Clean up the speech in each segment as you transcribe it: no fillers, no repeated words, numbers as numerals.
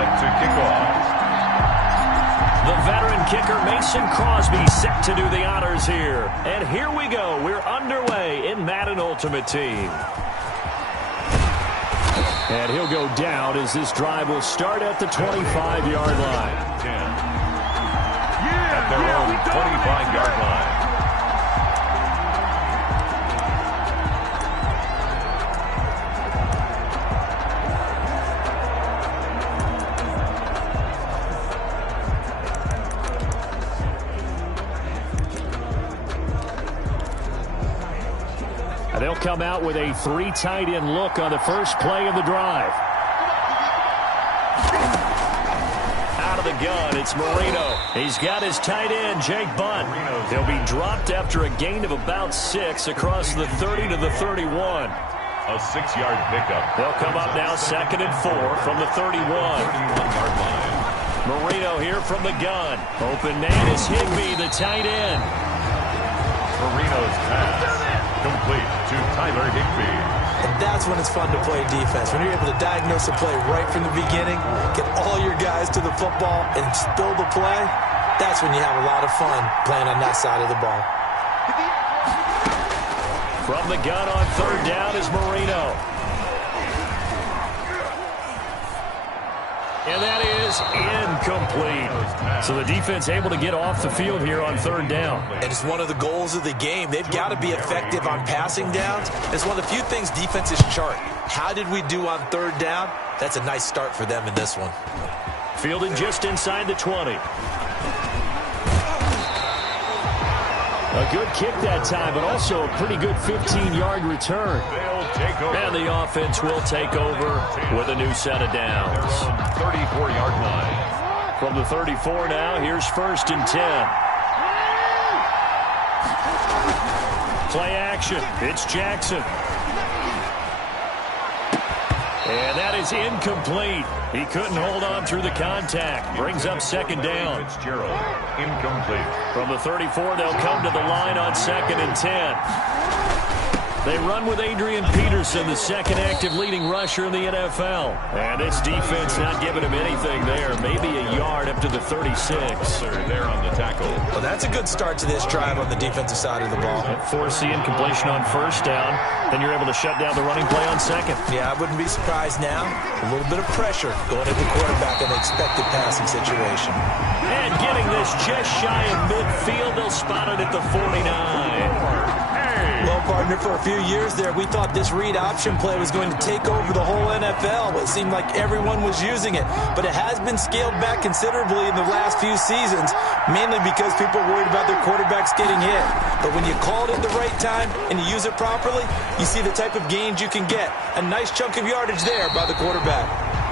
set to kick off. The veteran kicker Mason Crosby set to do the honors here. And here we go. We're underway in Madden Ultimate Team. And he'll go down as this drive will start at the 25-yard line. 10. At their own 25-yard line. They'll come out with a 3 tight end look on the first play of the drive. Out of the gun, it's Marino. He's got his tight end, Jake Butt. He'll be dropped after a gain of about 6 across the 30 to the 31. A 6-yard pickup. They'll come up now 2nd and 4 from the 31. 31-yard line. Marino here from the gun. Open man is Higbee, the tight end. Marino's pass. Complete to Tyler Higbee. And that's when it's fun to play defense. When you're able to diagnose a play right from the beginning, get all your guys to the football, and spill the play, that's when you have a lot of fun playing on that side of the ball. From the gun on 3rd down is Marino. And that is incomplete. So the defense able to get off the field here on 3rd down. And it's one of the goals of the game. They've got to be effective on passing downs. It's one of the few things defenses chart. How did we do on 3rd down? That's a nice start for them in this one. Fielded just inside the 20. A good kick that time, but also a pretty good 15-yard return. Take over. And the offense will take over with a new set of downs. 34-yard line. From the 34 now, here's 1st and 10. Play action. It's Jackson. And that is incomplete. He couldn't hold on through the contact. Brings up 2nd down. Fitzgerald, incomplete. From the 34, they'll come to the line on 2nd and 10. They run with Adrian Peterson, the 2nd active leading rusher in the NFL. And this defense not giving him anything there. Maybe a yard up to the 36. There on the tackle. Well, that's a good start to this drive on the defensive side of the ball. Force the incompletion on 1st down. Then you're able to shut down the running play on 2nd. Yeah, I wouldn't be surprised now. A little bit of pressure going at the quarterback in an expected passing situation. And getting this just shy of midfield. They'll spot it at the 49. Well, partner, for a few years there, we thought this read option play was going to take over the whole NFL. It seemed like everyone was using it. But it has been scaled back considerably in the last few seasons, mainly because people are worried about their quarterbacks getting hit. But when you call it at the right time and you use it properly, you see the type of gains you can get. A nice chunk of yardage there by the quarterback.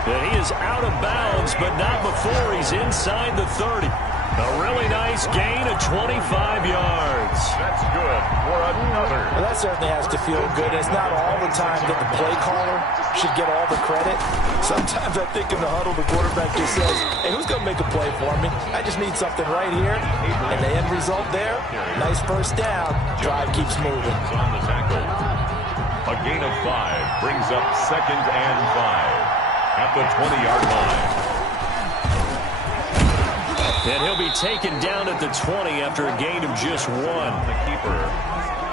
Yeah, he is out of bounds, but not before he's inside the 30. A really nice gain of 25 yards. That's good for another. Well, that certainly has to feel good. It's not all the time that the play caller should get all the credit. Sometimes I think in the huddle, the quarterback just says, hey, who's going to make a play for me? I just need something right here. And the end result there, nice 1st down. Drive keeps moving. On the tackle. A gain of 5 brings up 2nd and 5 at the 20-yard line. And he'll be taken down at the 20 after a gain of just 1. The keeper.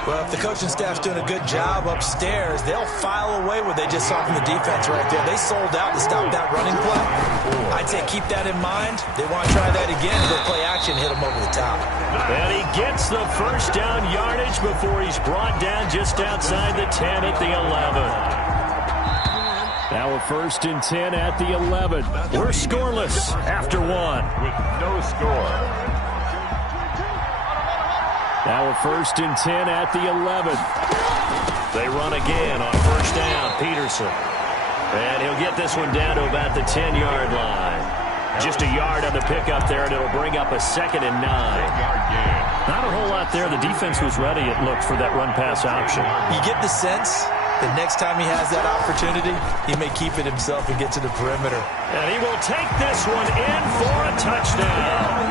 Well, if the coaching staff's doing a good job upstairs, they'll file away what they just saw from the defense right there. They sold out to stop that running play. I'd say keep that in mind. They want to try that again. They'll play action, hit them over the top. And he gets the 1st down yardage before he's brought down just outside the 10 at the 11. Now a 1st and 10 at the 11. We're scoreless after 1. With no score. Now a 1st and 10 at the 11. They run again on 1st down. Peterson. And he'll get this one down to about the 10-yard line. Just a yard on the pickup there, and it'll bring up a 2nd and 9. Not a whole lot there. The defense was ready, it looked, for that run-pass option. You get the sense the next time he has that opportunity, he may keep it himself and get to the perimeter. And he will take this one in for a touchdown.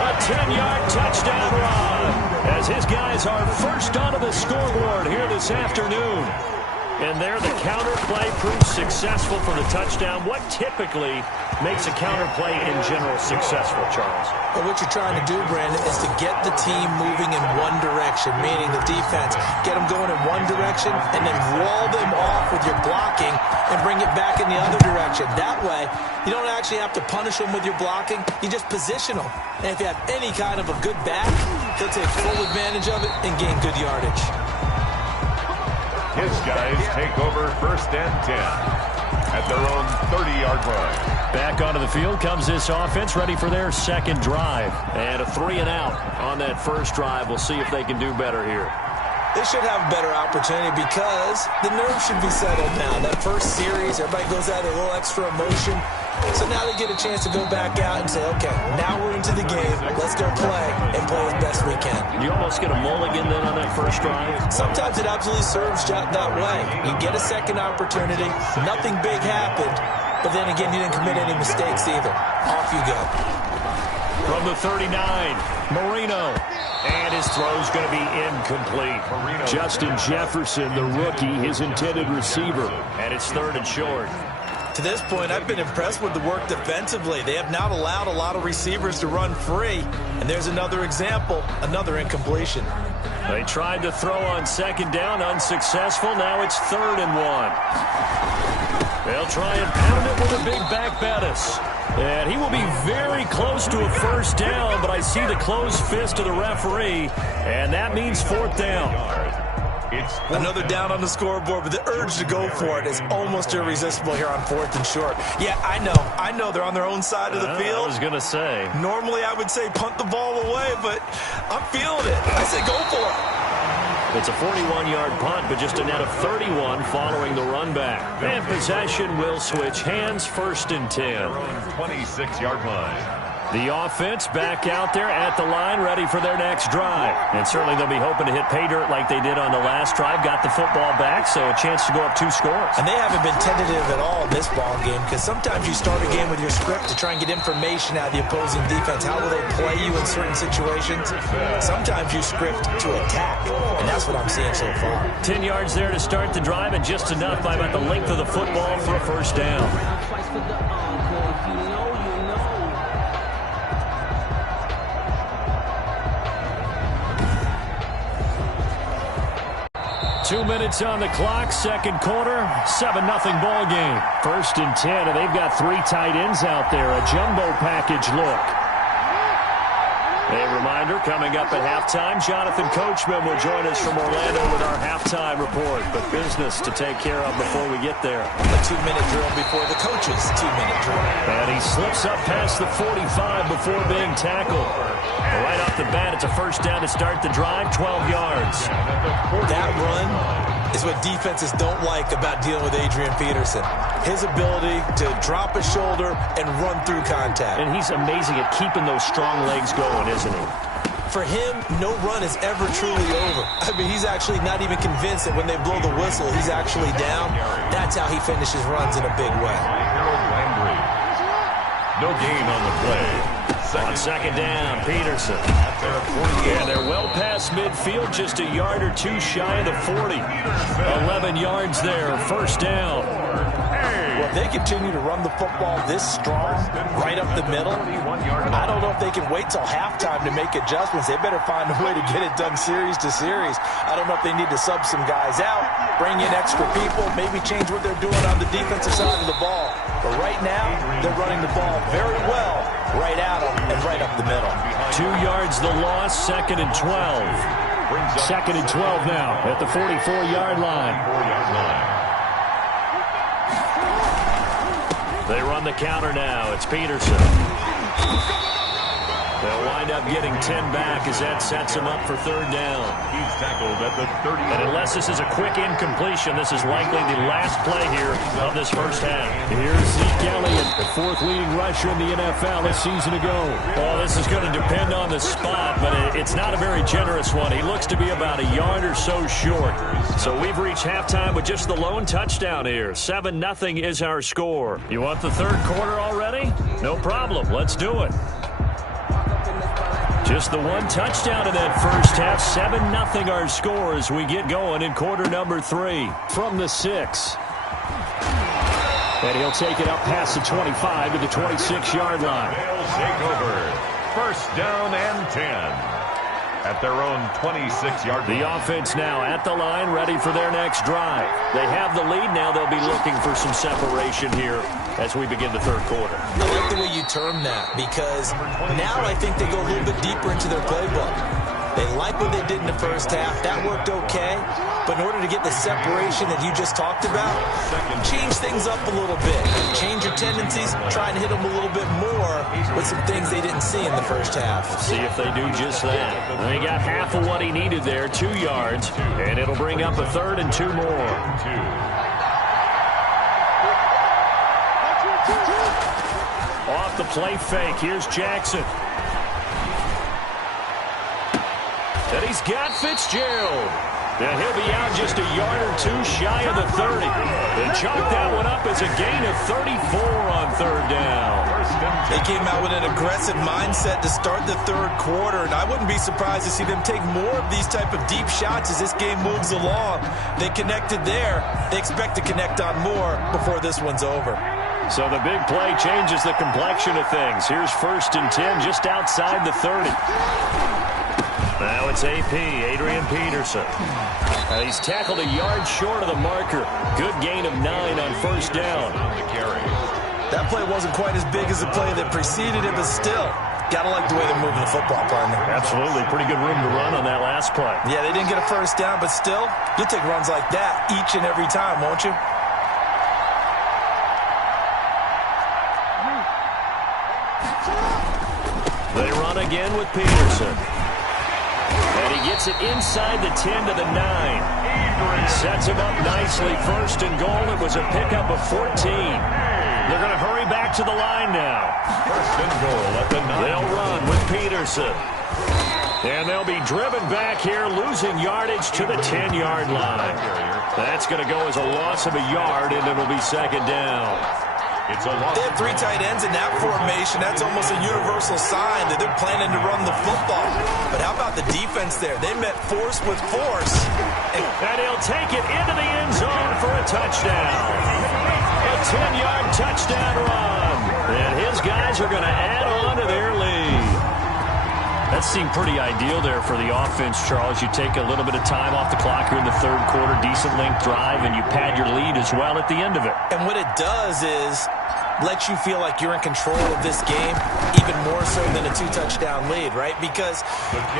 A 10-yard touchdown run as his guys are first onto the scoreboard here this afternoon. And there, the counter play proves successful for the touchdown. What typically makes a counter play in general successful, Charles? Well, what you're trying to do, Brandon, is to get the team moving in one direction, meaning the defense. Get them going in one direction and then wall them off with your blocking and bring it back in the other direction. That way, you don't actually have to punish them with your blocking. You just position them. And if you have any kind of a good back, they'll take full advantage of it and gain good yardage. His guys take over 1st and 10 at their own 30-yard line. Back onto the field comes this offense, ready for their second drive. And a 3-and-out on that first drive. We'll see if they can do better here. They should have a better opportunity because the nerves should be settled now. That first series, everybody goes out with a little extra emotion. So now they get a chance to go back out and say, okay, now we're into the game. Let's go play and play as best we can. You almost get a mulligan then on that first drive? Sometimes it absolutely serves that way. You get a second opportunity. Nothing big happened. But then again, you didn't commit any mistakes either. Off you go. From the 39, Marino. And his throw's going to be incomplete. Justin Jefferson, the rookie, his intended receiver. And it's 3rd and short. To this point, I've been impressed with the work defensively. They have not allowed a lot of receivers to run free. And there's another example, another incompletion. They tried to throw on 2nd down, unsuccessful. Now it's 3rd and 1. They'll try and pound it with a big back Bettis. And he will be very close to a 1st down, but I see the closed fist of the referee, and that means 4th down. It's another down on the scoreboard, but the urge to go for it is almost irresistible here on 4th and short. Yeah, I know they're on their own side of the field. I was going to say. Normally I would say punt the ball away, but I'm feeling it. I say go for it. It's a 41-yard punt, but just a net of 31 following the run back. And possession will switch hands, 1st and 10. 26-yard line. The offense back out there at the line, ready for their next drive. And certainly they'll be hoping to hit pay dirt like they did on the last drive. Got the football back, so a chance to go up 2 scores. And they haven't been tentative at all in this ball game, because sometimes you start a game with your script to try and get information out of the opposing defense. How will they play you in certain situations? Sometimes you script to attack, and that's what I'm seeing so far. 10 yards there to start the drive, and just enough by about the length of the football for a 1st down. 2 minutes on the clock, 2nd quarter, 7-0 ball game. 1st and 10, and they've got 3 tight ends out there, a jumbo package look. A reminder, coming up at halftime, Jonathan Coachman will join us from Orlando with our halftime report. But business to take care of before we get there. A 2-minute drill before the coach's 2-minute drill. And he slips up past the 45 before being tackled. Right off the bat, it's a 1st down to start the drive, 12 yards. That run is what defenses don't like about dealing with Adrian Peterson. His ability to drop his shoulder and run through contact. And he's amazing at keeping those strong legs going, isn't he? For him, no run is ever truly over. I mean, he's actually not even convinced that when they blow the whistle, he's actually down. That's how he finishes runs in a big way. No gain on the play. On 2nd down, Peterson. And they're well past midfield, just a yard or 2 shy of the 40. 11 yards there, 1st down. Well, if they continue to run the football this strong, right up the middle, I don't know if they can wait till halftime to make adjustments. They better find a way to get it done series to series. I don't know if they need to sub some guys out, bring in extra people, maybe change what they're doing on the defensive side of the ball. But right now, they're running the ball very well right at them and right up the middle. 2 yards the loss, 2nd and 12. 2nd and 12 now at the 44-yard line. They run the counter now. It's Peterson. They'll wind up getting 10 back as that sets him up for 3rd down. He's tackled at the 30. And unless this is a quick incompletion, this is likely the last play here of this 1st half. Here's Zeke Elliott, the 4th leading rusher in the NFL a season ago. Well, this is going to depend on the spot, but it's not a very generous one. He looks to be about a yard or so short. So we've reached halftime with just the lone touchdown here. 7-0 is our score. You want the 3rd quarter already? No problem. Let's do it. Just the one touchdown in that first half. 7-0 our score as we get going in quarter number 3 from the 6. And he'll take it up past the 25 to the 26-yard line. They'll take over. First down and 10 at their own 26-yard line. The offense now at the line, ready for their next drive. They have the lead. Now they'll be looking for some separation here as we begin the third quarter. I like the way you term that, because now I think they go a little bit deeper into their playbook. They like what they did in the first half. That worked okay. But in order to get the separation that you just talked about, change things up a little bit. Change your tendencies. Try and hit them a little bit more with some things they didn't see in the first half. See if they do just that. They got half of what he needed there, 2 yards, and it'll bring up a 3rd and 2 more. Off the play fake, here's Jackson. And he's got Fitzgerald. And he'll be out just a yard or 2 shy of the 30. They chalk that one up as a gain of 34 on 3rd down. They came out with an aggressive mindset to start the third quarter, and I wouldn't be surprised to see them take more of these type of deep shots as this game moves along. They connected there. They expect to connect on more before this one's over. So the big play changes the complexion of things. Here's 1st and 10 just outside the 30. Now it's AP, Adrian Peterson. He's tackled a yard short of the marker. Good gain of 9 on 1st down. That play wasn't quite as big as the play that preceded it, but still, gotta like the way they're moving the football, partner. Absolutely. Pretty good room to run on that last play. Yeah, they didn't get a 1st down, but still, you'll take runs like that each and every time, won't you? They run again with Peterson. And he gets it inside the 10 to the 9. Sets him up nicely. 1st and goal. It was a pickup of 14. They're going to hurry back to the line now. 1st and goal at the 9. They'll run with Peterson. And they'll be driven back here, losing yardage to the 10-yard line. That's going to go as a loss of a yard, and it'll be 2nd down. It's a loss. They have 3 tight ends in that formation. That's almost a universal sign that they're planning to run the football. But how about the defense there? They met force with force. And he'll take it into the end zone for a touchdown. A 10-yard touchdown run. And his guys are going to add on to their lead. That seemed pretty ideal there for the offense, Charles. You take a little bit of time off the clock here in the third quarter, decent length drive, and you pad your lead as well at the end of it. And what it does is let you feel like you're in control of this game even more so than a 2-touchdown lead, right? Because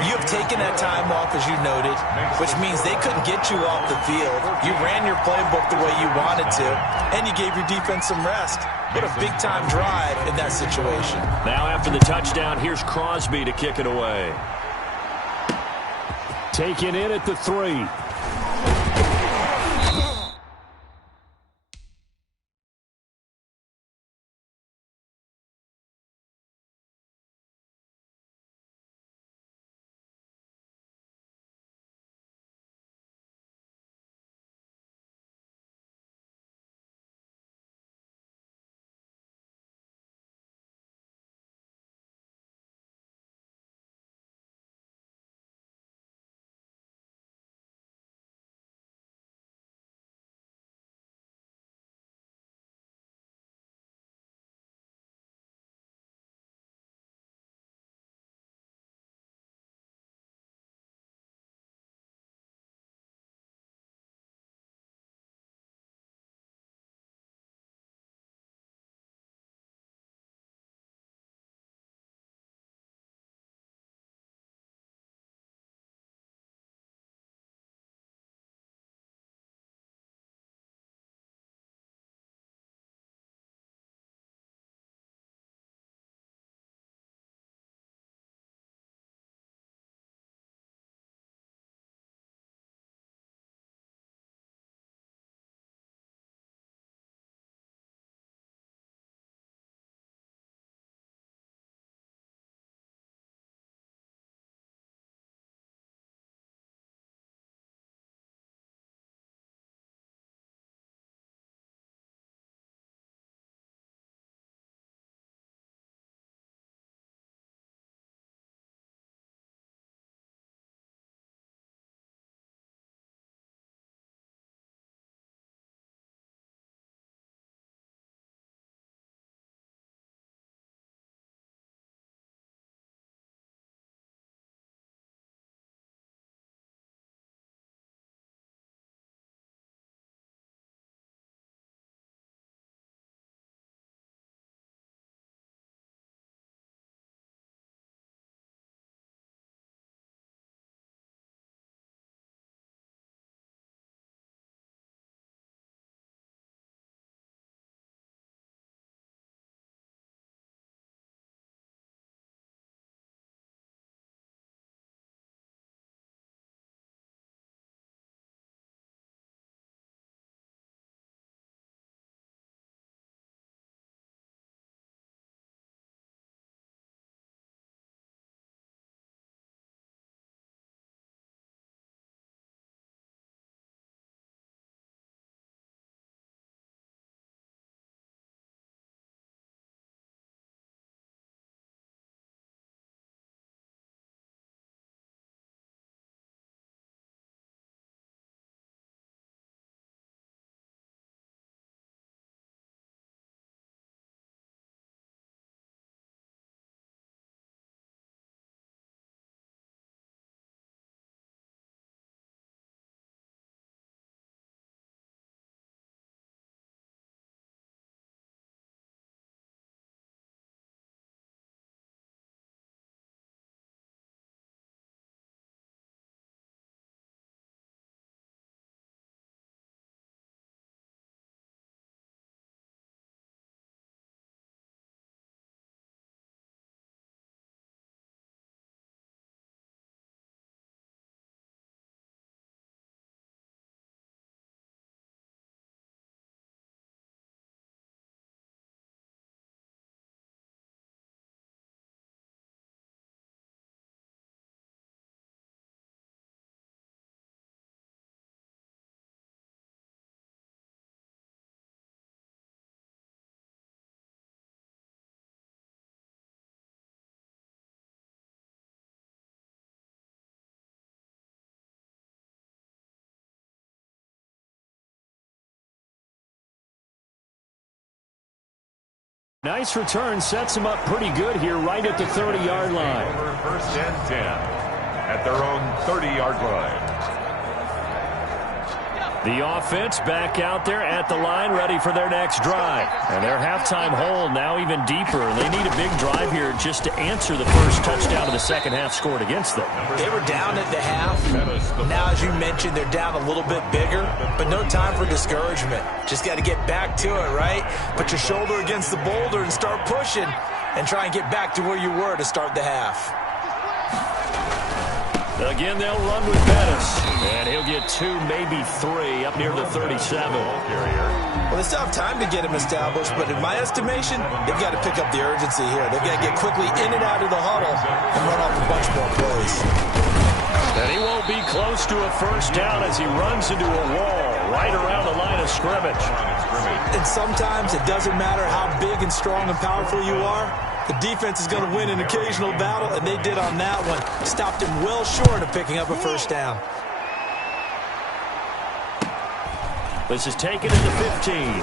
you have taken that time off, as you noted, which means they couldn't get you off the field. You ran your playbook the way you wanted to, and you gave your defense some rest. What a big-time drive in that situation. Now after the touchdown, here's Crosby to kick it away. Taken in at the 3. Nice return, sets them up pretty good here right at the 30-yard line. First and 10 at their own 30-yard line. The offense back out there at the line, ready for their next drive. And their halftime hole now even deeper. And they need a big drive here just to answer the first touchdown of the second half scored against them. They were down at the half. Now, as you mentioned, they're down a little bit bigger, but no time for discouragement. Just got to get back to it, right? Put your shoulder against the boulder and start pushing and try and get back to where you were to start the half. Again, they'll run with Bettis. And he'll get 2, maybe 3 up near the 37. Well, they still have time to get him established, but in my estimation, they've got to pick up the urgency here. They've got to get quickly in and out of the huddle and run off a bunch more plays. And he won't be close to a first down as he runs into a wall right around the line of scrimmage. And sometimes it doesn't matter how big and strong and powerful you are. The defense is going to win an occasional battle, and they did on that one. Stopped him well short of picking up a first down. This is taken at the 15.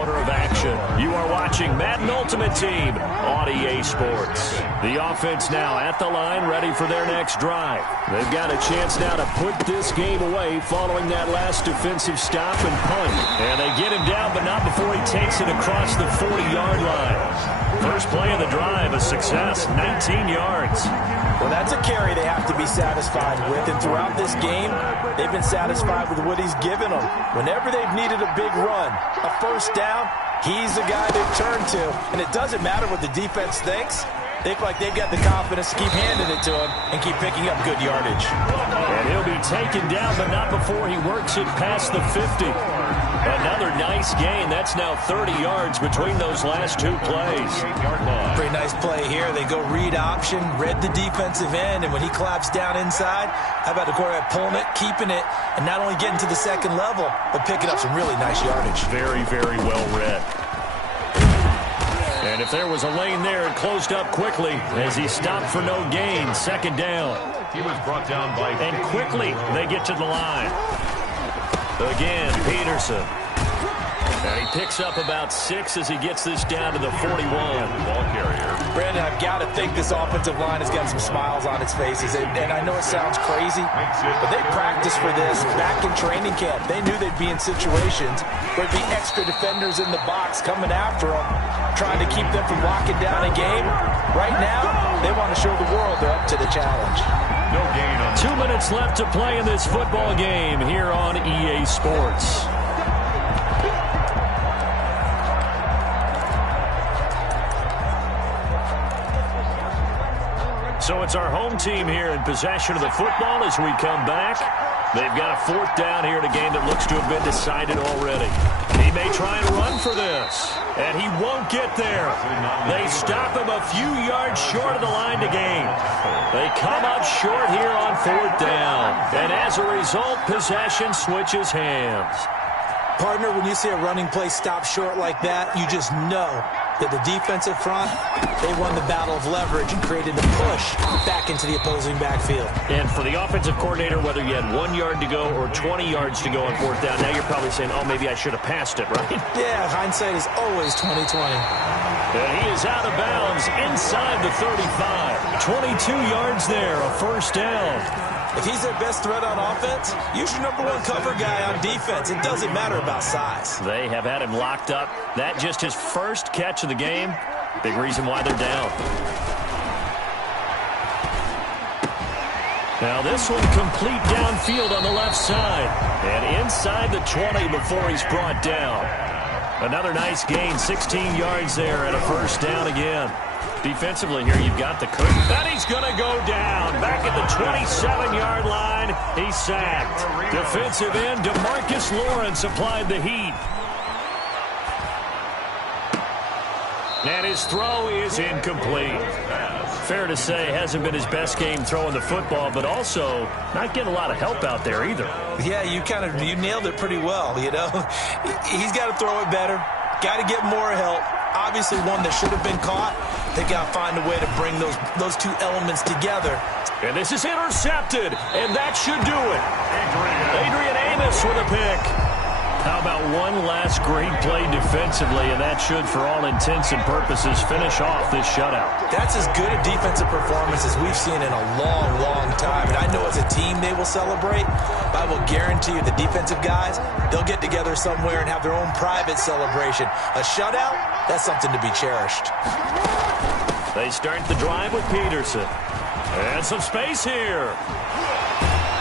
Order of action. You are watching Madden Ultimate Team on EA Sports. The offense now at the line, ready for their next drive. They've got a chance now to put this game away following that last defensive stop and punt. And they get him down, but not before he takes it across the 40-yard line. First play of the drive, a success, 19 yards. Well, that's a carry they have to be satisfied with, and throughout this game, they've been satisfied with what he's given them. Whenever they've needed a big run, a first down, he's the guy they've turned to, and it doesn't matter what the defense thinks. They feel like they've got the confidence to keep handing it to him and keep picking up good yardage. And he'll be taken down, but not before he works it past the 50. Another nice gain. That's now 30 yards between those last 2 plays. Pretty nice play here. They go read option, read the defensive end, and when he claps down inside, how about the quarterback pulling it, keeping it, and not only getting to the second level, but picking up some really nice yardage. Very, very well read. And if there was a lane there, it closed up quickly as he stopped for no gain. Second down. He was brought down by... And quickly they get to the line. Again, Peterson. And he picks up about 6 as he gets this down to the 41. Ball carrier. Brandon, I've got to think this offensive line has got some smiles on its faces. And I know it sounds crazy, but they practiced for this back in training camp. They knew they'd be in situations where there'd be extra defenders in the box coming after them, trying to keep them from locking down a game. Right now, they want to show the world they're up to the challenge. No gain on 2 minutes left to play in this football game here on EA Sports. So it's our home team here in possession of the football as we come back. They've got a 4th down here in a game that looks to have been decided already. He may try and run for this, and he won't get there. They stop him a few yards short of the line to gain. They come up short here on 4th down, and as a result, possession switches hands. Partner, when you see a running play stop short like that, you just know that the defensive front, they won the battle of leverage and created a push back into the opposing backfield. And for the offensive coordinator, whether you had 1 yard to go or 20 yards to go on 4th down, now you're probably saying, oh, maybe I should have passed it, right? Yeah, hindsight is always 20/20. And he is out of bounds inside the 35. 22 yards there, a first down. If he's their best threat on offense, use your #1 cover guy on defense. It doesn't matter about size. They have had him locked up. That just his first catch of the game. Big reason why they're down. Now this one complete downfield on the left side. And inside the 20 before he's brought down. Another nice gain, 16 yards there and a first down again. Defensively here, you've got the curtain. And he's going to go down. Back at the 27-yard line, he's sacked. Defensive end, DeMarcus Lawrence applied the heat. And his throw is incomplete. Fair to say, hasn't been his best game throwing the football, but also not getting a lot of help out there either. Yeah, you nailed it pretty well, you know. He's got to throw it better. Got to get more help. Obviously one that should have been caught. They got to find a way to bring those two elements together And this is intercepted, and that should do it. Adrian Amos with a pick. How about one last great play defensively, and that should, for all intents and purposes, finish off this shutout. That's as good a defensive performance as we've seen in a long, long time. And I know as a team they will celebrate, but I will guarantee you the defensive guys, they'll get together somewhere and have their own private celebration. A shutout, that's something to be cherished. They start the drive with Peterson. And some space here.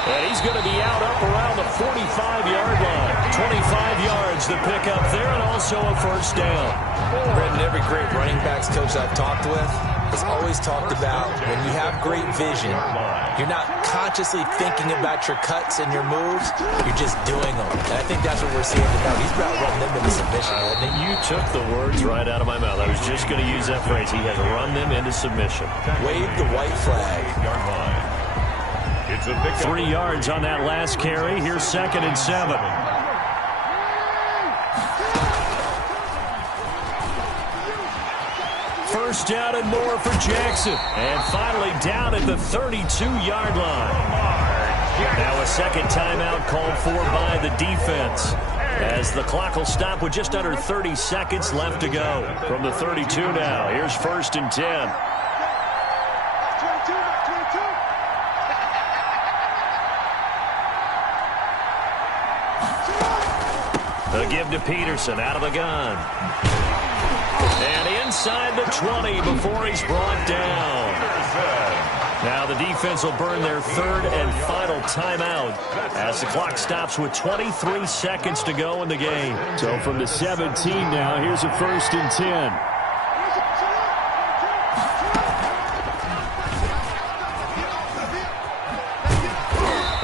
And he's going to be out up around the 45-yard line. 25 yards to pick up there, and also a first down. Brendan, every great running backs coach I've talked with has always talked about when you have great vision, you're not consciously thinking about your cuts and your moves, you're just doing them. And I think that's what we're seeing tonight. He's about running them into submission, hasn't he? You took the words right out of my mouth. I was just going to use that phrase. He has run them into submission. Wave the white flag. 3 yards on that last carry. Here's 2nd and 7. First down and more for Jackson. And finally down at the 32-yard line. Now a second timeout called for by the defense, as the clock will stop with just under 30 seconds left to go. From the 32 now, here's 1st and 10. The give to Peterson out of the gun. And inside the 20 before he's brought down. Now the defense will burn their 3rd and final timeout as the clock stops with 23 seconds to go in the game. So from the 17 now, here's a 1st and 10.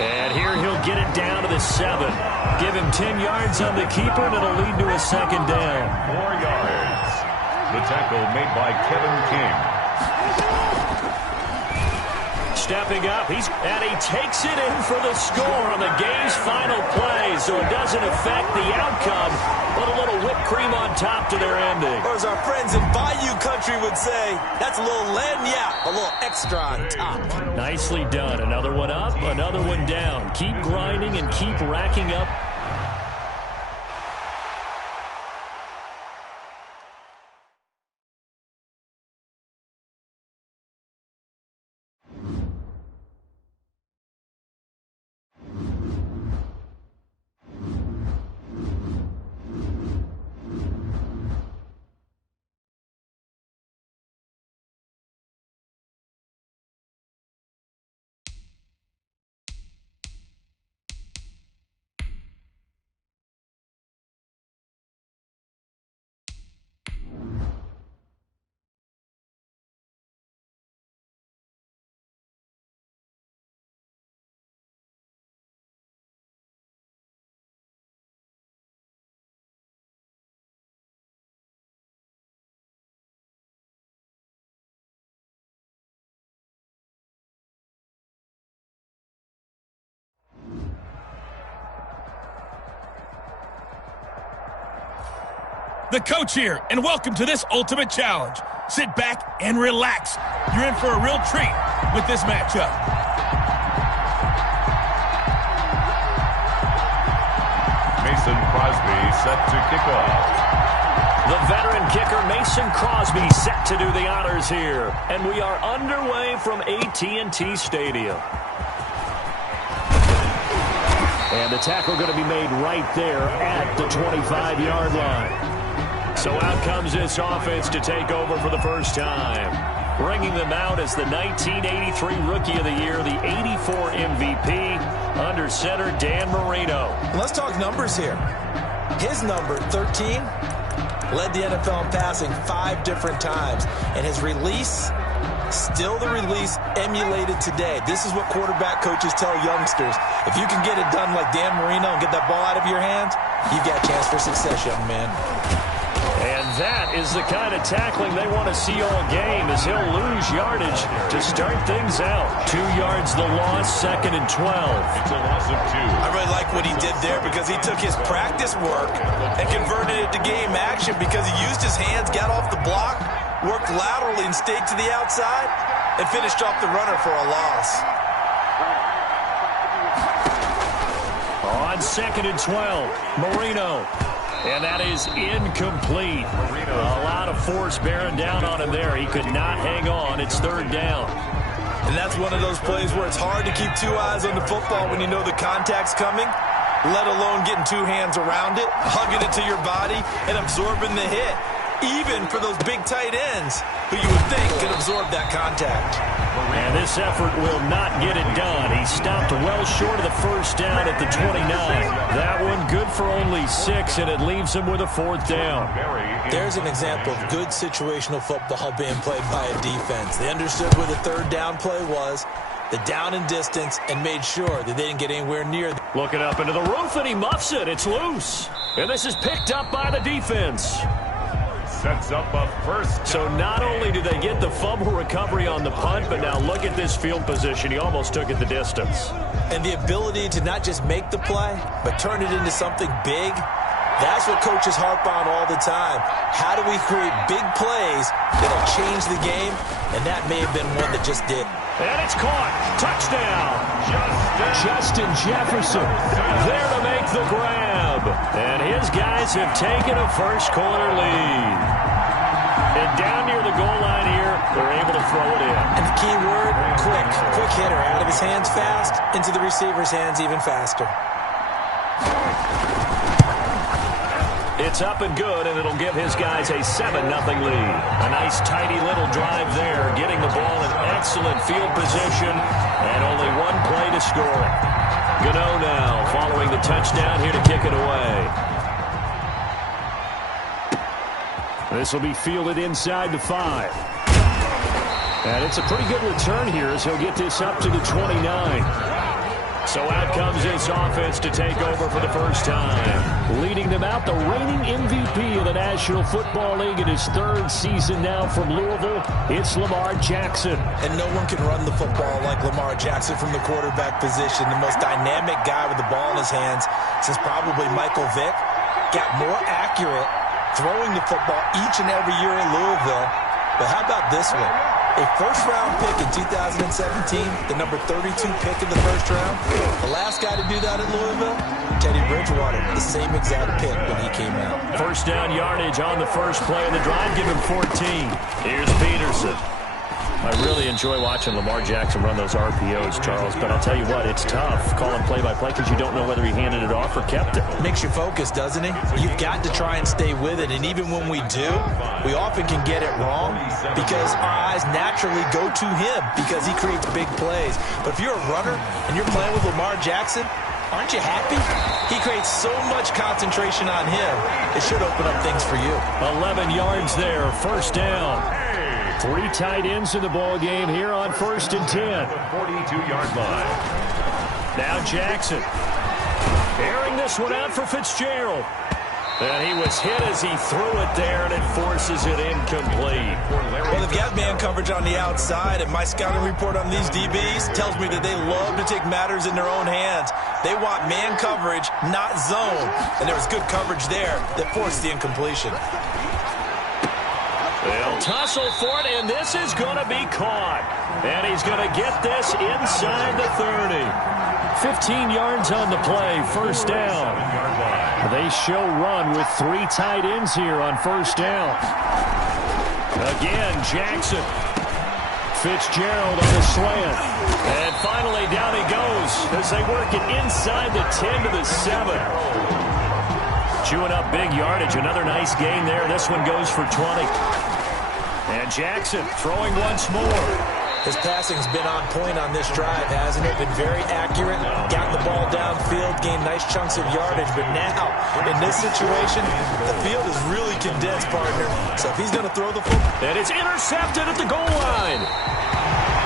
And here he'll get it down to the 7. Give him 10 yards on the keeper, and it'll lead to a 2nd down. 4 yards. The tackle made by Kevin King. Stepping up, and he takes it in for the score on the game's final play, so it doesn't affect the outcome, but a little whipped cream on top to their ending. Or as our friends in Bayou Country would say, that's a little lagniappe, a little extra on top. Nicely done. Another one up, another one down. Keep grinding and keep racking up. The coach here, and welcome to this ultimate challenge. Sit back and relax. You're in for a real treat with this matchup. Mason Crosby set to kick off. The veteran kicker Mason Crosby set to do the honors here. And we are underway from AT&T Stadium. And the tackle going to be made right there at the 25-yard line. So out comes this offense to take over for the first time. Bringing them out as the 1983 Rookie of the Year, the 84 MVP, under center Dan Marino. Let's talk numbers here. His number, 13, led the NFL in passing 5 different times. And his release, still the release emulated today. This is what quarterback coaches tell youngsters. If you can get it done like Dan Marino and get that ball out of your hands, you've got a chance for success, young man. And that is the kind of tackling they want to see all game, as he'll lose yardage to start things out. 2 yards the loss, 2nd and 12. It's a loss of 2. I really like what he did there because he took his practice work and converted it to game action because he used his hands, got off the block, worked laterally and stayed to the outside. and finished off the runner for a loss. On 2nd and 12, Marino. And that is incomplete. A lot of force bearing down on him there. He could not hang on. It's 3rd down. And that's one of those plays where it's hard to keep 2 eyes on the football when you know the contact's coming, let alone getting 2 hands around it, hugging it to your body, and absorbing the hit. Even for those big tight ends who you would think could absorb that contact. And this effort will not get it done. He stopped well short of the 1st down at the 29. That one good for only 6, and it leaves him with a 4th down. There's an example of good situational football being played by a defense. They understood where the 3rd down play was, the down and distance, and made sure that they didn't get anywhere near. Looking up into the roof, and he muffs it. It's loose. And this is picked up by the defense. Sets up a 1st. So not only do they get the fumble recovery on the punt, but now look at this field position. He almost took it the distance. And the ability to not just make the play, but turn it into something big, that's what coaches harp on all the time. How do we create big plays that'll change the game? And that may have been one that just did. And it's caught. Touchdown. Justin Jefferson there to make the grab. And his guys have taken a first-quarter lead. And down near the goal line here, they're able to throw it in. And the key word, quick. Quick hitter. Out of his hands fast, into the receiver's hands even faster. It's up and good, and it'll give his guys a 7-0 lead. A nice, tidy little drive there, getting the ball in excellent field position, and only 1 play to score it. Gano now following the touchdown here to kick it away. This will be fielded inside the 5. And it's a pretty good return here as he'll get this up to the 29. So out comes this offense to take over for the first time. Leading them out, the reigning MVP of the National Football League in his 3rd season now from Louisville, it's Lamar Jackson. And no one can run the football like Lamar Jackson from the quarterback position. The most dynamic guy with the ball in his hands since probably Michael Vick. Got more accurate throwing the football each and every year in Louisville. But how about this one? A 1st-round pick in 2017, the number 32 pick in the 1st round. The last guy to do that in Louisville, Teddy Bridgewater, the same exact pick when he came out. 1st down yardage on the first play of the drive, give him 14. Here's Peterson. I really enjoy watching Lamar Jackson run those RPOs, Charles, but I'll tell you what, it's tough calling play-by-play because you don't know whether he handed it off or kept it. Makes you focus, doesn't it? You've got to try and stay with it, and even when we do, we often can get it wrong because our eyes naturally go to him because he creates big plays. But if you're a runner and you're playing with Lamar Jackson, aren't you happy? He creates so much concentration on him, it should open up things for you. 11 yards there, 1st down. 3 tight ends in the ball game here on 1st and 10. 42-yard line. Now Jackson. Airing this one out for Fitzgerald. And he was hit as he threw it there, and it forces it incomplete. Well, they've got man coverage on the outside, and my scouting report on these DBs tells me that they love to take matters in their own hands. They want man coverage, not zone. And there was good coverage there that forced the incompletion. They'll tussle for it, and this is going to be caught. And he's going to get this inside the 30. 15 yards on the play, 1st down. They show run with 3 tight ends here on 1st down. Again, Jackson. Fitzgerald on the slant. And finally, down he goes as they work it inside the 10 to the 7. Chewing up big yardage. Another nice gain there. This one goes for 20. And Jackson throwing once more. His passing's been on point on this drive, hasn't it? Been very accurate. Gotten the ball downfield, gained nice chunks of yardage. But now, in this situation, the field is really condensed, partner. So if he's going to throw the football. And it's intercepted at the goal line.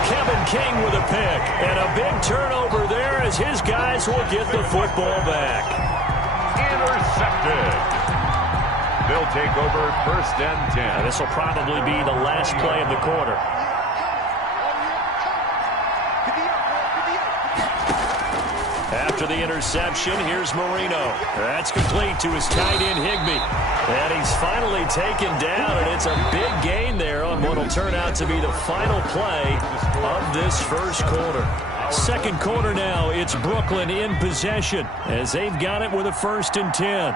Kevin King with a pick. And a big turnover there as his guys will get the football back. Intercepted. They'll take over 1st and 10. This will probably be the last play of the quarter. After the interception, here's Marino. That's complete to his tight end, Higbee. And he's finally taken down, and it's a big gain there on what will turn out to be the final play of this first quarter. Second quarter now, it's Brooklyn in possession as they've got it with a 1st and 10.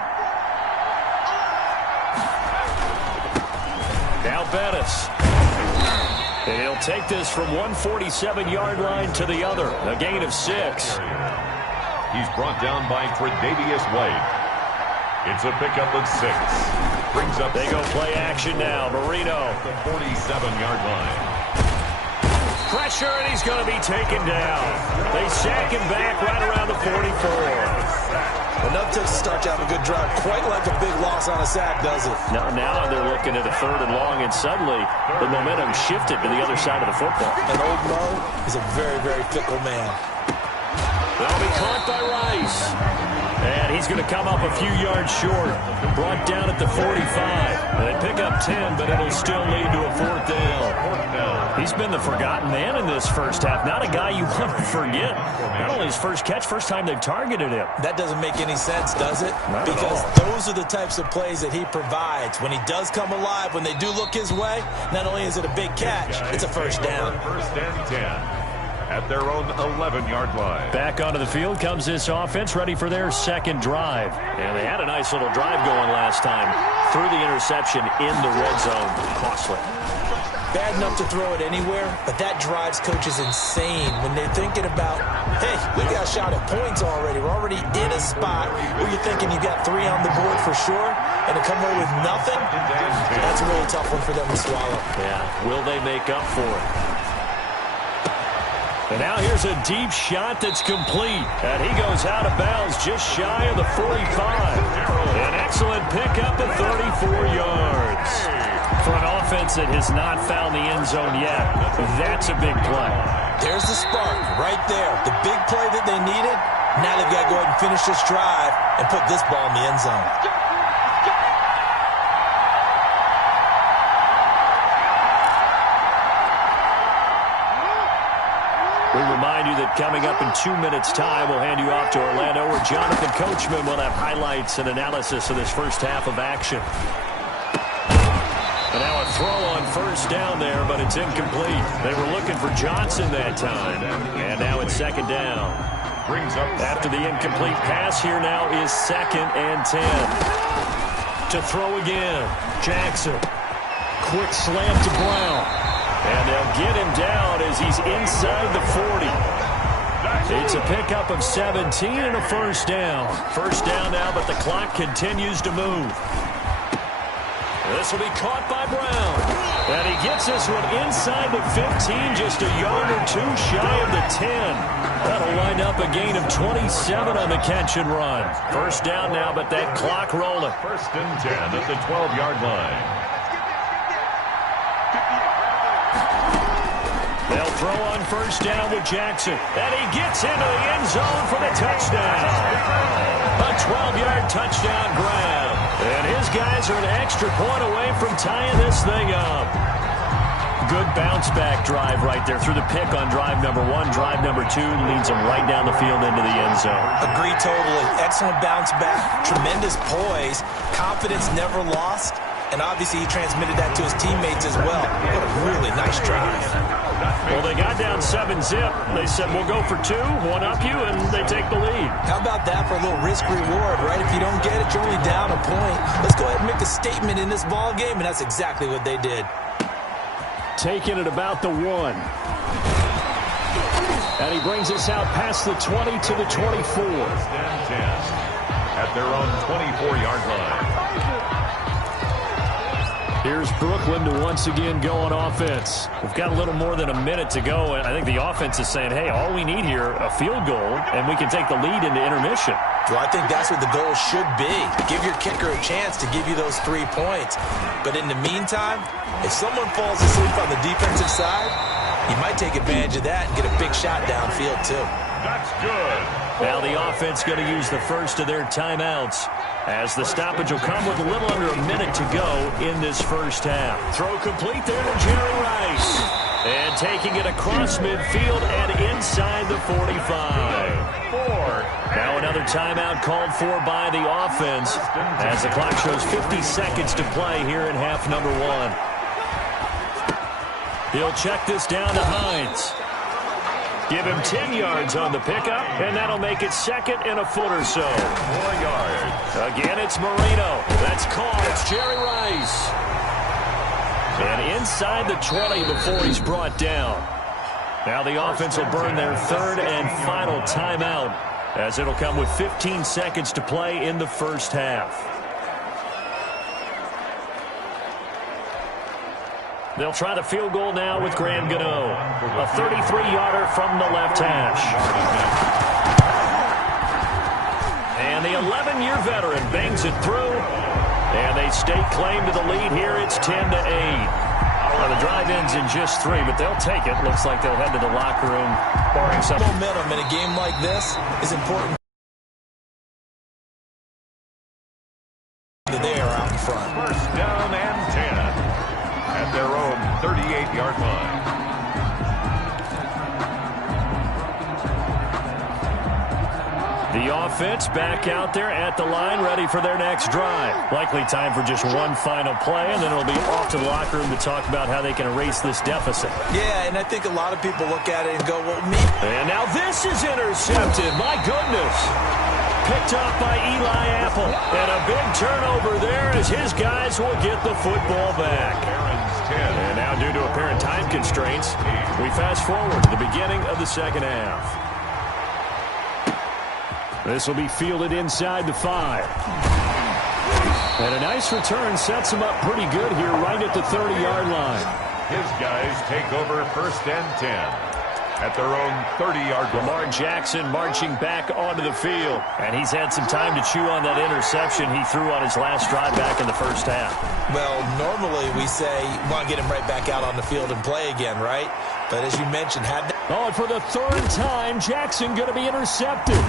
Now Bettis. And he'll take this from 147-yard line to the other, a gain of 6. He's brought down by Tre'Davious White. It's a pickup of 6. Brings up. They go play action now. Marino. The 47-yard line. Pressure, and he's going to be taken down. They sack him back right around the 44. Enough to start to have a good drive. Quite like a big loss on a sack, does it? Now they're looking at a 3rd and long, and suddenly the momentum shifted to the other side of the football. And old Mo is a very, very fickle man. They'll be caught by Rice. And he's going to come up a few yards short. Brought down at the 45. They pick up 10, but it'll still lead to a 4th down. He's been the forgotten man in this first half. Not a guy you want to forget. Not only his first catch, first time they've targeted him. That doesn't make any sense, does it? Not because at all. Those are the types of plays that he provides. When he does come alive, when they do look his way, not only is it a big catch, it's a 1st down. 1st and 10. At their own 11-yard line. Back onto the field comes this offense, ready for their second drive. And they had a nice little drive going last time. Threw the interception in the red zone. Costly. Bad enough to throw it anywhere, but that drives coaches insane when they're thinking about, hey, we got a shot at points already. We're already in a spot where you're thinking you got 3 on the board for sure, and to come away with nothing, that's a really tough one for them to swallow. Yeah, will they make up for it? And now here's a deep shot that's complete. And he goes out of bounds just shy of the 45. An excellent pickup of 34 yards. For an offense that has not found the end zone yet, that's a big play. There's the spark right there. The big play that they needed. Now they've got to go ahead and finish this drive and put this ball in the end zone. We remind you that coming up in 2 minutes' time, we'll hand you off to Orlando, where Jonathan Coachman will have highlights and analysis of this first half of action. And now a throw on 1st down there, but it's incomplete. They were looking for Johnson that time. And now it's 2nd down. Brings up. After the incomplete pass, here now is 2nd and 10. To throw again, Jackson. Quick slam to Brown. And they'll get him down as he's inside the 40. It's a pickup of 17 and a 1st down. 1st down now, but the clock continues to move. This will be caught by Brown. And he gets this one inside the 15, just a yard or 2 shy of the 10. That'll wind up a gain of 27 on the catch and run. 1st down now, but that clock rolling. 1st and 10 at the 12-yard line. They'll throw on 1st down with Jackson. And he gets into the end zone for the touchdown. A 12-yard touchdown grab. And his guys are an extra point away from tying this thing up. Good bounce-back drive right there through the pick on drive number 1. Drive number 2 leads them right down the field into the end zone. Agree totally. Excellent bounce-back. Tremendous poise. Confidence never lost. And obviously he transmitted that to his teammates as well. What a really nice drive. Well, they got down 7-zip. They said, we'll go for 2, one up you, and they take the lead. How about that for a little risk-reward, right? If you don't get it, you're only down a point. Let's go ahead and make a statement in this ball game, and that's exactly what they did. Taking it about the 1. And he brings us out past the 20 to the 24. At their own 24-yard line. Here's Brooklyn to once again go on offense. We've got a little more than a minute to go, and I think the offense is saying, hey, all we need here, a field goal, and we can take the lead into intermission. Well, I think that's what the goal should be. Give your kicker a chance to give you those 3 points. But in the meantime, if someone falls asleep on the defensive side, you might take advantage of that and get a big shot downfield, too. That's good. Now the offense going to use the first of their timeouts, as the stoppage will come with a little under a minute to go in this first half. Throw complete there to Jerry Rice. And taking it across midfield and inside the 45. Now another timeout called for by the offense as the clock shows 50 seconds to play here in half number 1. He'll check this down to Hines. Give him 10 yards on the pickup, and that'll make it second and a foot or so. 4 yards. Again, it's Marino. That's caught. It's Jerry Rice. And inside the 20 before he's brought down. Now the offense will burn their third and final timeout as it'll come with 15 seconds to play in the first half. They'll try the field goal now with Graham Gano. A 33-yarder from the left hash. And the 11-year veteran bangs it through. And they stake claim to the lead here. It's 10-8. Well, the drive ends in just 3, but they'll take it. Looks like they'll head to the locker room, barring some momentum in a game like this is important. They are out in front. First down and 10 at their own 38-yard line. The offense back out there at the line, ready for their next drive. Likely time for just one final play, and then it'll be off to the locker room to talk about how they can erase this deficit. Yeah, and I think a lot of people look at it and go, well, me. And now this is intercepted. My goodness. Picked off by Eli Apple. And a big turnover there as his guys will get the football back. And now due to apparent time constraints, we fast forward to the beginning of the second half. This will be fielded inside the 5. And a nice return sets him up pretty good here right at the 30-yard line. His guys take over first and 10 at their own 30-yard line. Lamar Jackson marching back onto the field. And he's had some time to chew on that interception he threw on his last drive back in the first half. Well, normally we say, want to get him right back out on the field and play again, right? But as you mentioned, and for the third time, Jackson going to be intercepted.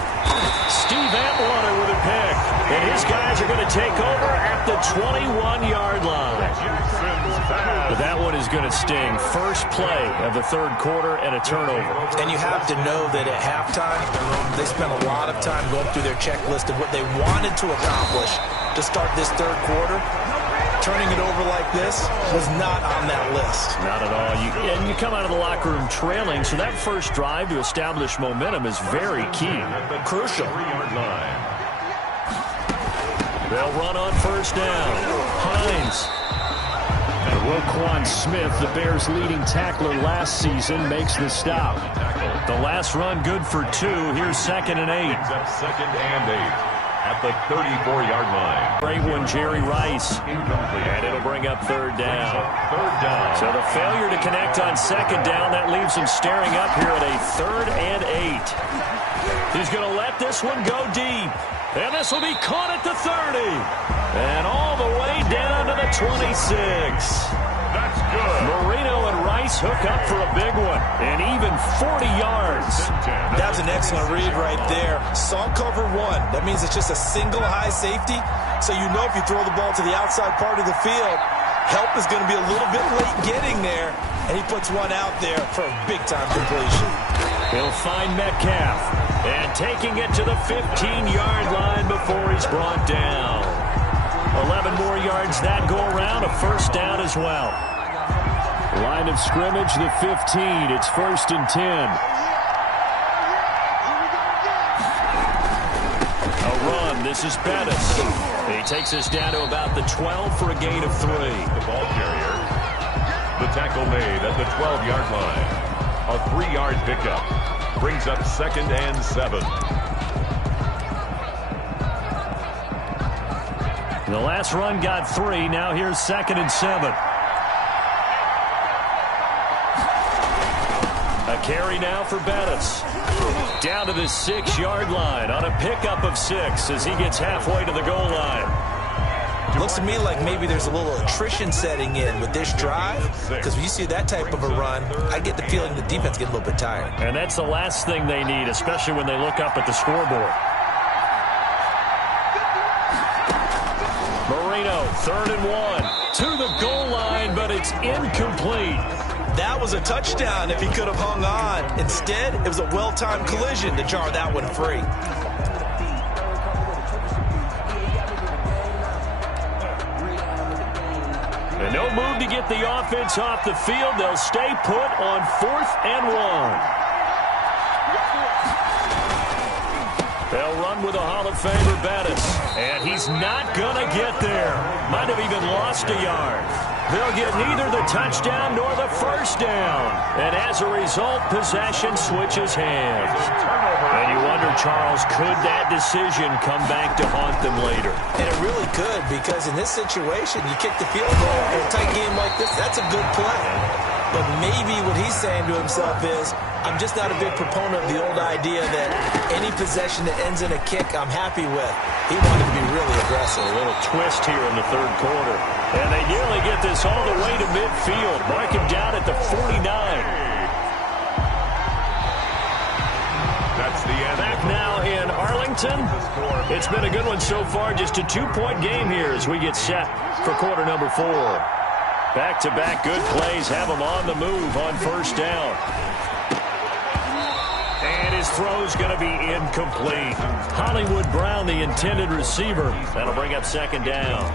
Steve Atwater with a pick. And his guys are going to take over at the 21-yard line. But that one is going to sting. First play of the third quarter and a turnover. And you have to know that at halftime, they spent a lot of time going through their checklist of what they wanted to accomplish to start this third quarter. Turning it over like this was not on that list. Not at all. And you come out of the locker room trailing, so that first drive to establish momentum is very key. Crucial. 3-yard line. They'll run on first down. Hines. And Roquan Smith, the Bears' leading tackler last season, makes the stop. The last run good for 2. Here's second and 8. Second and 8. At the 34-yard line. Great one, Jerry Rice. And it'll bring up third down. Third down. So the failure to connect on second down, that leaves him staring up here at a 3rd and 8. He's going to let this one go deep. And this will be caught at the 30. And all the way down to the 26. That's good. Marino and Rice hook up for a big one. And even 40 yards. That was an excellent read right there. Saw cover 1. That means it's just a single high safety. So you know if you throw the ball to the outside part of the field, help is going to be a little bit late getting there. And he puts one out there for a big-time completion. He'll find Metcalf. And taking it to the 15-yard line before he's brought down. 11 more yards that go around, a first down as well. Line of scrimmage, the 15. It's 1st and 10. A run. This is Bettis. He takes us down to about the 12 for a gain of 3. The ball carrier. The tackle made at the 12-yard line. A 3-yard pickup. Brings up second and 7. The last run got 3. Now here's 2nd and 7. A carry now for Bettis. Down to the 6-yard line on a pickup of 6 as he gets halfway to the goal line. Looks to me like maybe there's a little attrition setting in with this drive, because when you see that type of a run, I get the feeling the defense gets a little bit tired. And that's the last thing they need, especially when they look up at the scoreboard. Marino, 3rd and 1. To the goal line, but it's incomplete. That was a touchdown if he could have hung on. Instead, it was a well-timed collision to jar that one free. And no move to get the offense off the field. They'll stay put on 4th and 1. They'll run with a Hall of Famer, Bettis. And he's not going to get there. Might have even lost a yard. They'll get neither the touchdown nor the first down. And as a result, possession switches hands. And you wonder, Charles, could that decision come back to haunt them later? And it really could, because in this situation, you kick the field goal in a tight game like this, that's a good play. But maybe what he's saying to himself is, I'm just not a big proponent of the old idea that any possession that ends in a kick I'm happy with. He wanted to be really aggressive. A little twist here in the 3rd quarter. And they nearly get this all the way to midfield. Mark him down at the 49. That's the end. Back now in Arlington. It's been a good one so far. Just a 2-point game here as we get set for quarter number 4. Back-to-back good plays have him on the move on 1st down. And his throw's going to be incomplete. Hollywood Brown, the intended receiver. That'll bring up 2nd down.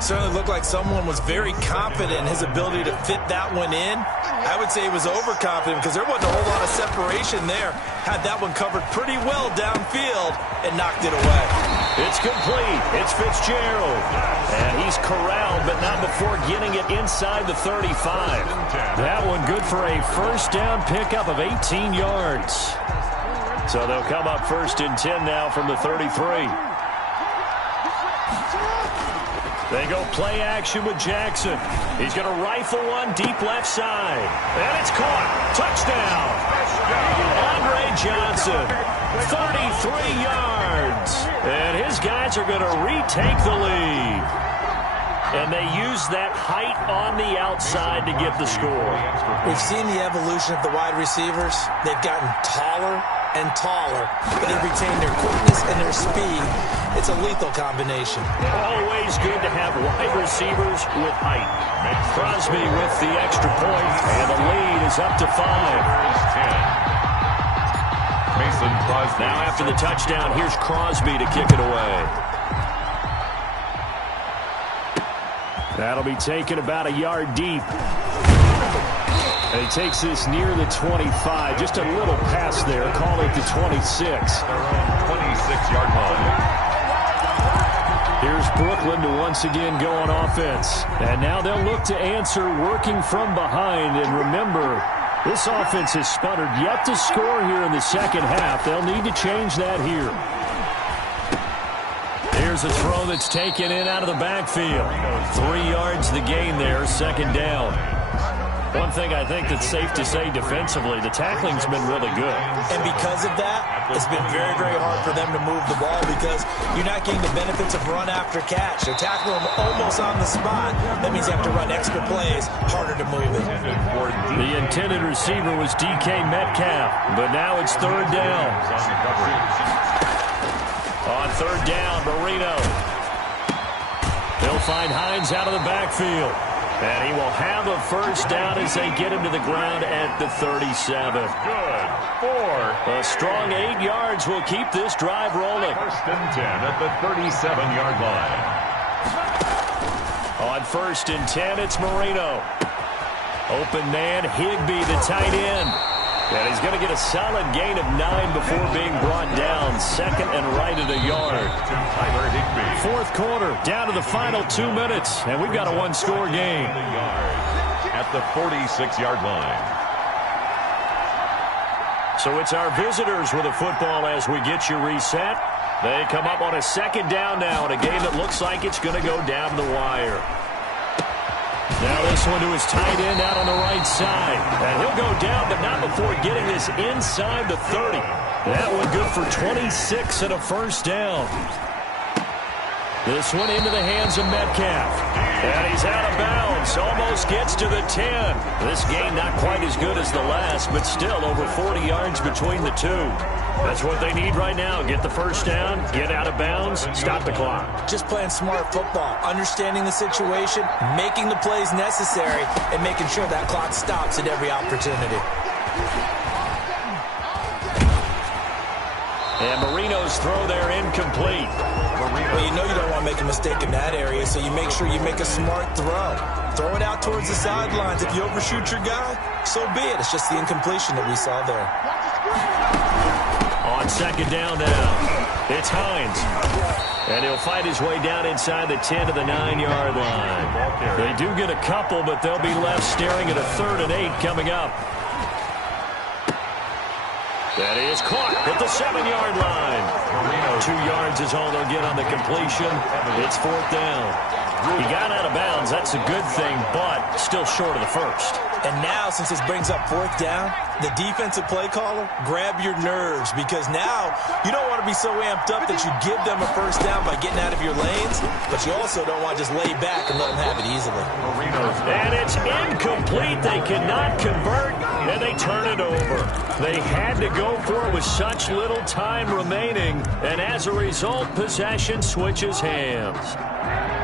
Certainly looked like someone was very confident in his ability to fit that one in. I would say he was overconfident because there wasn't a whole lot of separation there. Had that one covered pretty well downfield and knocked it away. It's complete. It's Fitzgerald. And he's corralled, but not before getting it inside the 35. That one good for a 1st down pickup of 18 yards. So they'll come up 1st and 10 now from the 33. They go play action with Jackson. He's going to rifle one deep left side. And it's caught. Touchdown. Andre Johnson, 33 yards. And his guys are going to retake the lead. And they use that height on the outside to get the score. We've seen the evolution of the wide receivers. They've gotten taller and taller, but they retain their quickness and their speed. It's a lethal combination. Always good to have wide receivers with height. Crosby with the extra point, and the lead is up to 5. Mason Crosby. Now after the touchdown, here's Crosby to kick it away. That'll be taken about a yard deep. And he takes this near the 25. Just a little pass there. Call it the 26. Their own 26-yard line. Here's Brooklyn to once again go on offense. And now they'll look to answer working from behind. And remember, this offense has sputtered yet to score here in the 2nd half. They'll need to change that here. Here's a throw that's taken in out of the backfield. 3 yards the gain there, 2nd down. One thing I think that's safe to say defensively, the tackling's been really good. And because of that, it's been very, very hard for them to move the ball because you're not getting the benefits of run after catch. They're tackling them almost on the spot. That means you have to run extra plays, harder to move it. The intended receiver was DK Metcalf, but now it's 3rd down. On 3rd down, Marino. They'll find Hines out of the backfield. And he will have a 1st down as they get him to the ground at the 37. Good. 4. A strong 8 yards will keep this drive rolling. 1st and 10 at the 37-yard line. On 1st and 10, it's Marino. Open man, Higbee, the tight end. And he's going to get a solid gain of 9 before being brought down. 2nd and right at a yard. Tyler Higbee. 4th quarter, down to the final 2 minutes. And we've got a 1-score game. At the 46-yard line. So it's our visitors with the football as we get you reset. They come up on a 2nd down now in a game that looks like it's going to go down the wire. Now this one to his tight end out on the right side. And he'll go down, but not before getting this inside the 30. That one good for 26 and a 1st down. This one into the hands of Metcalf. And he's out of bounds. Almost gets to the 10. This game not quite as good as the last, but still over 40 yards between the two. That's what they need right now. Get the first down, get out of bounds, stop the clock. Just playing smart football, understanding the situation, making the plays necessary, and making sure that clock stops at every opportunity. And Marino's throw there incomplete. Well, you know you don't want to make a mistake in that area, so you make sure you make a smart throw. Throw it out towards the sidelines. If you overshoot your guy, so be it. It's just the incompletion that we saw there. On second down now, it's Hines. And he'll fight his way down inside the 10 to the 9-yard line. They do get a couple, but they'll be left staring at a 3rd and 8 coming up. That is caught at the 7-yard line. 2 yards is all they'll get on the completion. It's 4th down. He got out of bounds. That's a good thing, but still short of the first. And now, since this brings up 4th down, the defensive play caller, grab your nerves, because now you don't want to be so amped up that you give them a first down by getting out of your lanes, but you also don't want to just lay back and let them have it easily. And it's incomplete. They cannot convert, and they turn it over. They had to go for it with such little time remaining, and as a result, possession switches hands.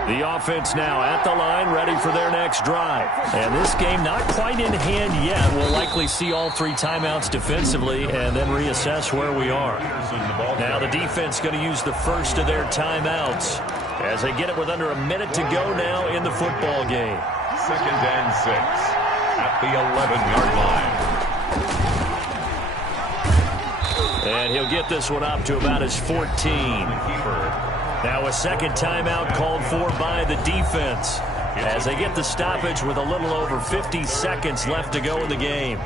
The offense now at the line, ready for their next drive. And this game not quite in hand yet. We'll likely see all 3 timeouts defensively and then reassess where we are. Now the defense going to use the first of their timeouts as they get it with under a minute to go now in the football game. 2nd and 6 at the 11-yard line. And he'll get this one up to about his 14. Now a second timeout called for by the defense as they get the stoppage with a little over 50 seconds left to go in the game.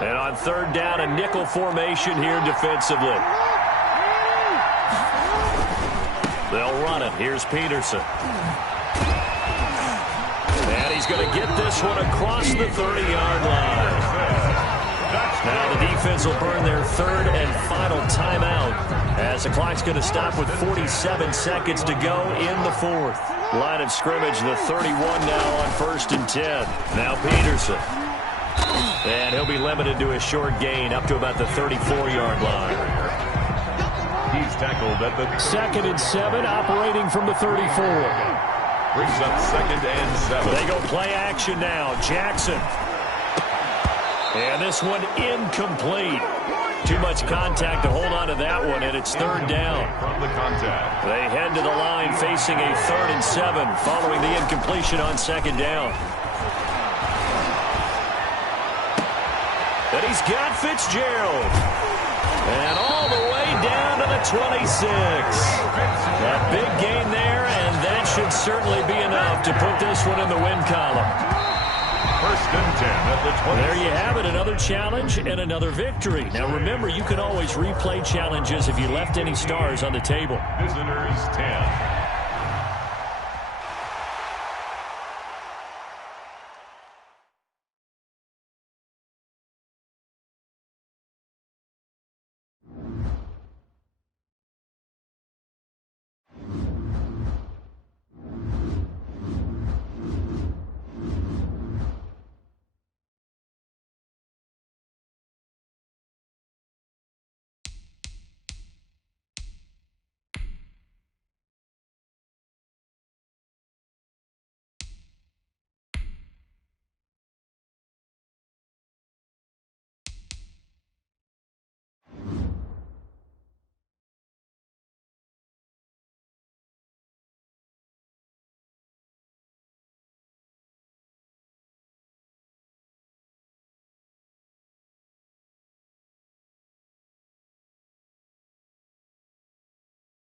And on 3rd down, a nickel formation here defensively. They'll run it. Here's Peterson. And he's going to get this one across the 30-yard line. Now the defense will burn their 3rd and final timeout as the clock's going to stop with 47 seconds to go in the 4th. Line of scrimmage, the 31 now on 1st and 10. Now Peterson. And he'll be limited to a short gain up to about the 34-yard line. He's tackled at the 2nd and 7, operating from the 34. Brings up 2nd and 7. They go play action now. Jackson. And this one incomplete. Too much contact to hold on to that one, and it's 3rd down. From the contact. They head to the line facing a 3rd and 7 following the incompletion on 2nd down. And he's got Fitzgerald. And all the way down to the 26. A big gain there, and that should certainly be enough to put this one in the win column. 1st and 10 at the 20. There you have it, another challenge and another victory. Now remember, you can always replay challenges if you left any stars on the table. Visitors 10.